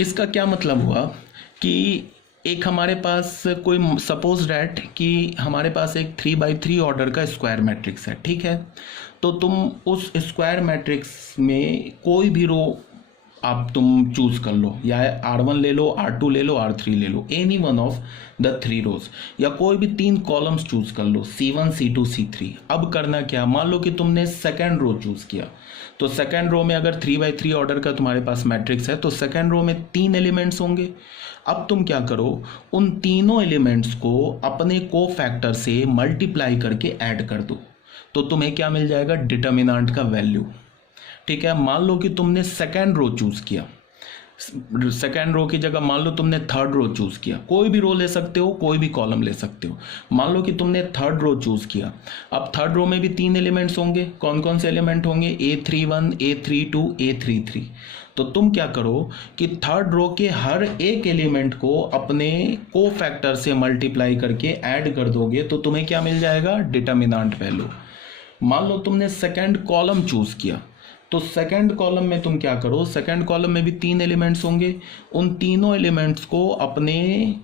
इसका क्या मतलब हुआ कि एक हमारे पास कोई सपोज डैट कि हमारे पास एक 3 by 3 ऑर्डर का स्क्वायर मैट्रिक्स है, ठीक है। तो तुम उस स्क्वायर मैट्रिक्स में कोई भी रो आप तुम चूज कर लो, या R1 ले लो, R2 ले लो, R3 ले लो, एनी वन ऑफ द 3 रोज, या कोई भी 3 कॉलम्स चूज कर लो, C1 C2 C3। अब करना क्या, मान लो कि तुमने सेकेंड रो चूज किया, तो सेकेंड रो में अगर 3 by 3 ऑर्डर का तुम्हारे पास मैट्रिक्स है तो सेकेंड रो में 3 एलिमेंट्स होंगे। अब तुम क्या करो, उन तीनों एलिमेंट्स को अपने को फैक्टर से मल्टीप्लाई करके ऐड कर दो, तो तुम्हें क्या मिल जाएगा, डिटर्मिनेंट का वैल्यू। ठीक है, मान लो कि तुमने सेकेंड रो चूज किया, सेकेंड रो की जगह मान लो तुमने थर्ड रो चूज किया, कोई भी रो ले सकते हो, कोई भी कॉलम ले सकते हो। मान लो कि तुमने थर्ड रो चूज किया, अब थर्ड रो में भी 3 एलिमेंट्स होंगे, कौन कौन से एलिमेंट होंगे, A31 A32 A33। तो तुम क्या करो कि थर्ड रो के हर एक एलिमेंट को अपने को फैक्टर से मल्टीप्लाई करके ऐड कर दोगे, तो तुम्हें क्या मिल जाएगा, डिटर्मिनेंट वैल्यू। मान लो तुमने सेकंड कॉलम चूज किया, तो सेकंड कॉलम में तुम क्या करो, सेकंड कॉलम में भी 3 एलिमेंट्स होंगे, उन तीनों एलिमेंट्स को अपने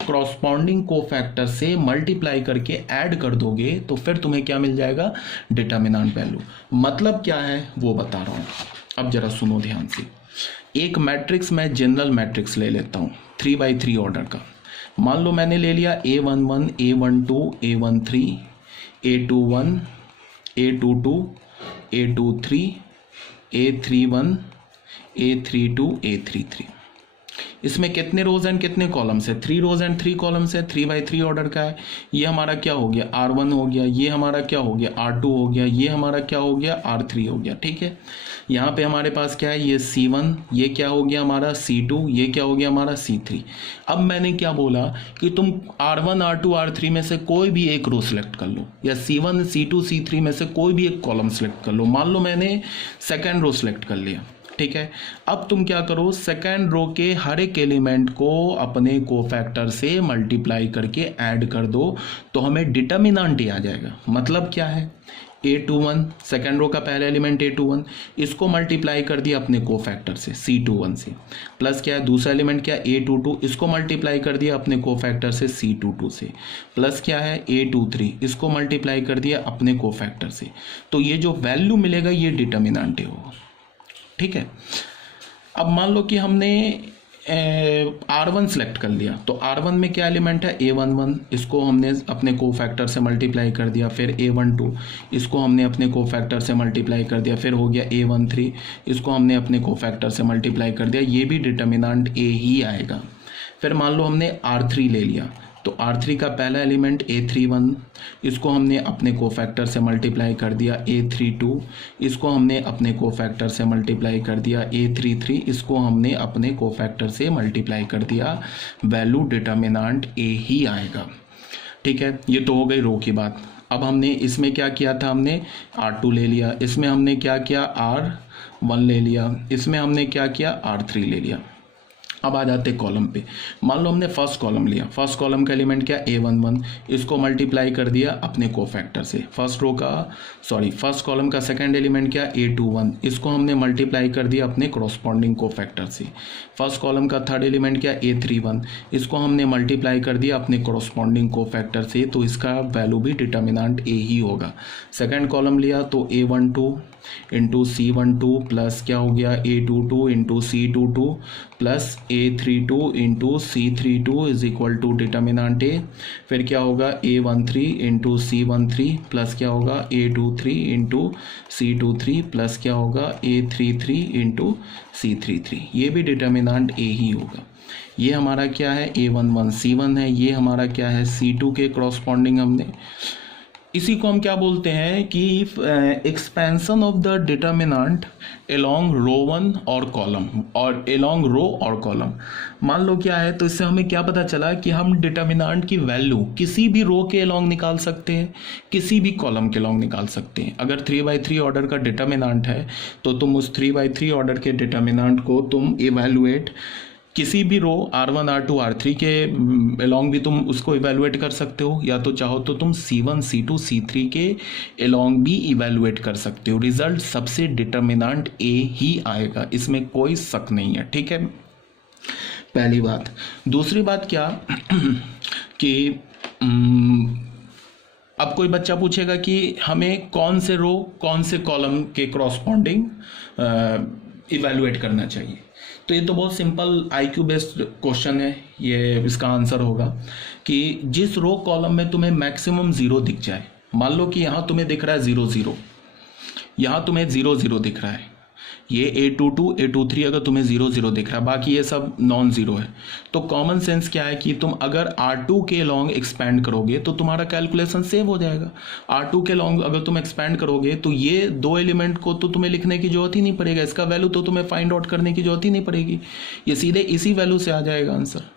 क्रॉसपॉन्डिंग कोफैक्टर से मल्टीप्लाई करके ऐड कर दोगे, तो फिर तुम्हें क्या मिल जाएगा, डिटर्मिनेंट वैल्यू। मतलब क्या है वो बता रहा हूँ, अब जरा सुनो ध्यान से। एक मैट्रिक्स, मैं जनरल मैट्रिक्स ले लेता हूँ 3 by 3 ऑर्डर का। मान लो मैंने ले लिया A11 A12 A13 A21 A22 A23 A31 A32 A33। इसमें कितने रोज एंड कितने कॉलम्स है, 3 रोज एंड 3 कॉलम्स है, 3 by 3 ऑर्डर का है। ये हमारा क्या हो गया, R1 हो गया, ये हमारा क्या हो गया, R2 हो गया, ये हमारा क्या हो गया, R3 हो गया। ठीक है, यहाँ पे हमारे पास क्या है, ये C1, ये क्या हो गया हमारा C2, ये क्या हो गया हमारा C3। अब मैंने क्या बोला कि तुम R1 R2 R3 में से कोई भी एक रो सेलेक्ट कर लो, या C1 C2 C3 में से कोई भी एक कॉलम सेलेक्ट कर लो। मान लो मैंने सेकेंड रो सेलेक्ट कर लिया, ठीक है। अब तुम क्या करो, सेकेंड रो के हर एक एलिमेंट को अपने कोफैक्टर से मल्टीप्लाई करके ऐड कर दो, तो हमें डिटर्मिनेंट आ जाएगा। मतलब क्या है, A21 सेकेंड रो का पहला एलिमेंट A21, इसको मल्टीप्लाई कर दिया अपने कोफैक्टर से C21 से, प्लस क्या है दूसरा एलिमेंट क्या, A22, इसको मल्टीप्लाई कर दिया अपने कोफैक्टर से C22 से, प्लस क्या है A23, इसको मल्टीप्लाई कर दिया अपने कोफैक्टर से। तो ये जो वैल्यू मिलेगा ये डिटर्मिनेंट होगा। ठीक है, अब मान लो कि हमने R1 सेलेक्ट कर लिया, तो R1 में क्या एलिमेंट है, A11, इसको हमने अपने कोफैक्टर से मल्टीप्लाई कर दिया। फिर A12, इसको हमने अपने कोफैक्टर से मल्टीप्लाई कर दिया। फिर हो गया A13, इसको हमने अपने कोफैक्टर से मल्टीप्लाई कर दिया। ये भी डिटर्मिनेंट A ही आएगा। फिर मान लो हमने R3 ले लिया, तो R3 का पहला एलिमेंट A31, इसको हमने अपने कोफैक्टर से मल्टीप्लाई कर दिया। A32, इसको हमने अपने कोफैक्टर से मल्टीप्लाई कर दिया। A33, इसको हमने अपने कोफैक्टर से मल्टीप्लाई कर दिया। वैल्यू डिटर्मिनेंट A ही आएगा। ठीक है, ये तो हो गई रो की बात। अब हमने इसमें क्या किया था, हमने R2 ले लिया, इसमें हमने क्या किया, R1 ले लिया, इसमें हमने क्या किया, R3 ले लिया। अब आ जाते कॉलम पे। मान लो हमने फर्स्ट कॉलम लिया, फर्स्ट कॉलम का एलिमेंट क्या, A11, इसको मल्टीप्लाई कर दिया अपने कोफैक्टर से। फर्स्ट कॉलम का सेकंड एलिमेंट क्या, A21, इसको हमने मल्टीप्लाई कर दिया अपने कॉरस्पॉन्डिंग कोफैक्टर से। फर्स्ट कॉलम का थर्ड एलिमेंट क्या, A31, इसको हमने मल्टीप्लाई कर दिया अपने कॉरस्पॉन्डिंग कोफैक्टर से, तो इसका वैल्यू भी डिटर्मिनेंट A ही होगा। सेकेंड कॉलम लिया तो A12 इंटू C12 प्लस क्या हो गया, A22 into C22 plus A32 into C32 is equal to determinant A। फिर क्या होगा, A13 इंटू C13 प्लस क्या होगा, A23 इंटू C23 प्लस क्या होगा, A33 इंटू C33। ये भी डिटर्मिनेंट A ही होगा। ये हमारा क्या है, A11 C1 है, ये हमारा क्या है, C2 के क्रॉसपॉन्डिंग हमने। इसी को हम क्या बोलते हैं कि expansion of the determinant along row one और कॉलम, और एलोंग रो और कॉलम। मान लो क्या है, तो इससे हमें क्या पता चला कि हम डिटर्मिनेंट की वैल्यू किसी भी रो के एलोंग निकाल सकते हैं, किसी भी कॉलम के एलोंग निकाल सकते हैं। अगर 3 by 3 ऑर्डर का डिटर्मिनेंट है तो तुम उस 3 by 3 ऑर्डर के डिटर्मिनेंट को तुम इवेलुएट किसी भी रो R1 R2 R3 के एलोंग भी तुम उसको इवेलुएट कर सकते हो, या तो चाहो तो तुम C1 C2 C3 के एलोंग भी इवेलुएट कर सकते हो। रिजल्ट सबसे डिटर्मिनेंट A ही आएगा, इसमें कोई शक नहीं है। ठीक है, पहली बात। दूसरी बात क्या कि अब कोई बच्चा पूछेगा कि हमें कौन से रो कौन से कॉलम के करॉस्पॉन्डिंग इवैल्यूएट करना चाहिए। तो ये तो बहुत सिंपल आईक्यू बेस्ड क्वेश्चन है। ये इसका आंसर होगा कि जिस रो कॉलम में तुम्हें मैक्सिमम जीरो दिख जाए, मान लो कि यहाँ तुम्हें दिख रहा है 0 0, यहाँ तुम्हें 0 0 दिख रहा है, ये A22 A23 अगर तुम्हें 0 0 दिख रहा है, बाकी ये सब नॉन जीरो है, तो कॉमन सेंस क्या है कि तुम अगर R2 के लॉन्ग एक्सपेंड करोगे तो तुम्हारा कैलकुलेशन सेव हो जाएगा। R2 के लॉन्ग अगर तुम एक्सपेंड करोगे तो ये दो एलिमेंट को तो तुम्हें लिखने की जरूरत ही नहीं पड़ेगा, इसका वैल्यू तो तुम्हें फाइंड आउट करने की जरूरत ही नहीं पड़ेगी, ये सीधे इसी वैल्यू से आ जाएगा आंसर।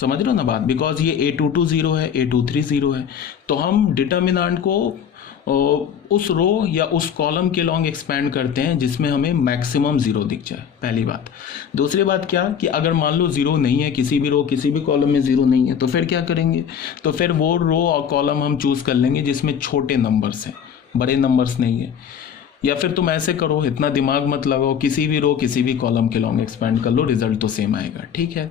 समझ रहे हो ना बात? बिकॉज ये A22 0 है, A23 0 है, तो हम डिटर्मिनेंट को उस रो या उस कॉलम के लॉन्ग एक्सपेंड करते हैं जिसमें हमें मैक्सिमम जीरो दिख जाए, पहली बात। दूसरी बात क्या कि अगर मान लो जीरो नहीं है, किसी भी रो किसी भी कॉलम में जीरो नहीं है, तो फिर क्या करेंगे? तो फिर वो रो और कॉलम हम चूज कर लेंगे जिसमें छोटे नंबर्स हैं, बड़े नंबर्स नहीं है। या फिर तुम ऐसे करो, इतना दिमाग मत लगाओ, किसी भी रो किसी भी कॉलम के लॉन्ग एक्सपेंड कर लो, रिजल्ट तो सेम आएगा। ठीक है,